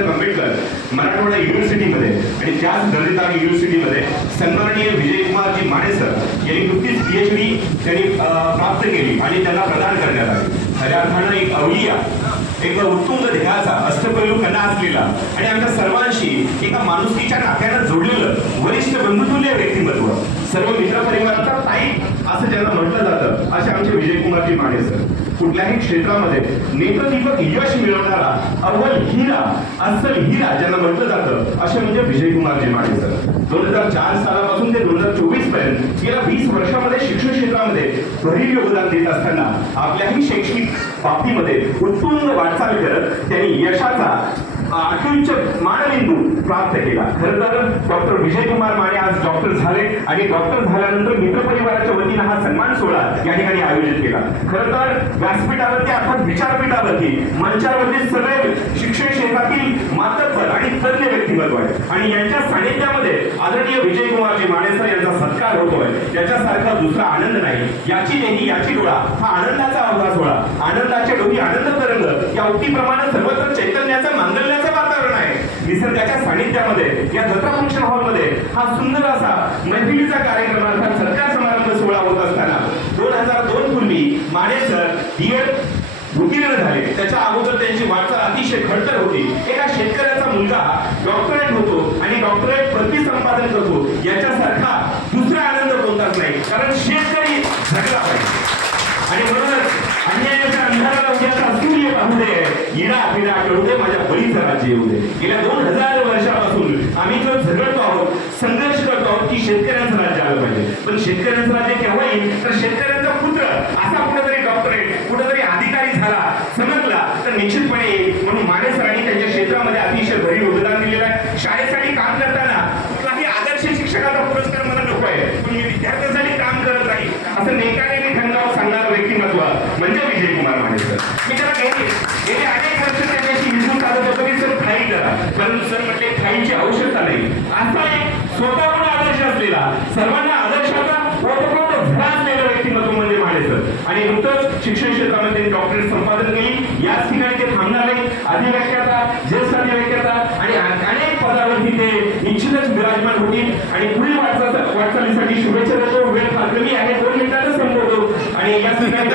बाबासाहेब आंबेडकर मराठवाडा युनिव्हर्सिटीमध्ये आणि त्याच दलिता युनिव्हर्सिटीमध्ये सन्माननीय विजयकुमारजी माने सर यांनी नुकतीच पीएचडी त्यांनी प्राप्त केली आणि त्यांना प्रदान करण्यात आली. खऱ्या अर्थानं एक अवलिया एक उत्तुंग ध्येयाचा अष्टपैलू कला असलेला आणि आमच्या सर्वांशी एका माणुसकीच्या नात्यानं जोडलेलं वरिष्ठ बंधुतुल्य व्यक्तिमत्व. सर्व मित्र परिवाराचा ताई असं ज्यांना म्हटलं जातं असे आमचे विजयकुमारजी माने सर. कुठल्याही क्षेत्रामध्ये नेत्रदीपक यश मिळवणारा अव्वल हिरा अस्सल हिरा ज्यांना म्हटलं जातं असे म्हणजे विजयकुमारजी माने सर. दोन हजार चार सालापासून ते दोन हजार चोवीसपर्यंत गेल्या वीस वर्षामध्ये शिक्षण क्षेत्रामध्ये भरीव योगदान देत असताना आपल्याही शैक्षणिक बाबतीमध्ये उत्तुंग वाटचाल करत त्यांनी यशाचा अत्युच्च मानबिंदू प्राप्त केला. खरं तर डॉक्टर विजयकुमार माने आज डॉक्टर झाले आणि डॉक्टर झाल्यानंतर मित्र परिवाराच्या वतीनं हा सन्मान सोहळा या ठिकाणी आयोजित केला. खरं तर व्यासपीठावरती अर्थात विचारपीठावरती मंचावरती सगळे शिक्षण क्षेत्रातील मातब्बर आणि तज्ञ व्यक्तिमत्व आहे. आणि यांच्या सानिध्यामध्ये आदरणीय विजयकुमारजी माने सर यांचा सत्कार होतोय. याच्यासारखा दुसरा आनंद नाही. याची देही याची डोळा हा आनंदाचा अवघा सोहळा. आनंदाच्या डोळी आनंद तरंग. या उक्तीप्रमाणे निसर्गाच्या सानिध्यामध्ये या जत्रा फंक्शन हॉलमध्ये हा सुंदर असा मैफिलीचा कार्यक्रम अर्थात सरकार समारंभ सोहळा होत असताना दोन हजार दोन पूर्वी माने सर डीएड उत्तीर्ण झाले. त्याच्या अगोदर त्यांची वाटचाल अतिशय खडतर होती. एका शेतकऱ्याचा मुलगा डॉक्टरेट होतो आणि डॉक्टरेट पदवी संपादन करतो. याच्यासारखा दुसरा आनंद कोणताच नाही कारण शेतकरी जगला पाहिजे. आणि म्हणूनच अन्यायाच्या अंधाराला उद्याचा सूर्य पाहू दे इडा फिरा कळू दे माझ्या राज्य येऊ दे. गेल्या दोन हजार वर्षापासून आम्ही जो झगडतो आहोत संघर्ष करतो आहोत की शेतकऱ्यांचं राज्य आलं पाहिजे. पण शेतकऱ्यांचं राज्य केव्हा येईल? तर शेतकऱ्यांचा पुत्र असा कुठेतरी डॉक्टरेट कुठेतरी अधिकारी झाला समजला तर निश्चितपणे येईल. म्हणून माने सरांनी त्यांच्या क्षेत्रामध्ये अतिशय भरीव योगदान दिलेलं आहे. शाळेसाठी काम करताना काही आदर्श शिक्षकाचा पुरस्कार मला नको आहे. पण मी विद्यार्थ्यांसाठी काम करत नाही असं नेकाने मी सांगणार सांगणारं स्वतः पण आदर्श असलेला सर्वांना आदर्शाचा ओतप्रोत झरा असलेलं व्यक्तिमत्व म्हणजे माने सर. आणि नुकतंच शिक्षण क्षेत्रामध्ये डॉक्टरेट संपादन केली. याच ठिकाणी ते थांबणार नाही अधिव्याख्याता ज्येष्ठ अधिव्याख्याता आणि अनेक पदावरती ते निश्चितच विराजमान होतील. आणि पुढील वाटचाल वाटचालीसाठी शुभेच्छा देतो. वेळ फार कमी आहे. दोन मिनिटातच संपवतो. आणि याच ठिकाणी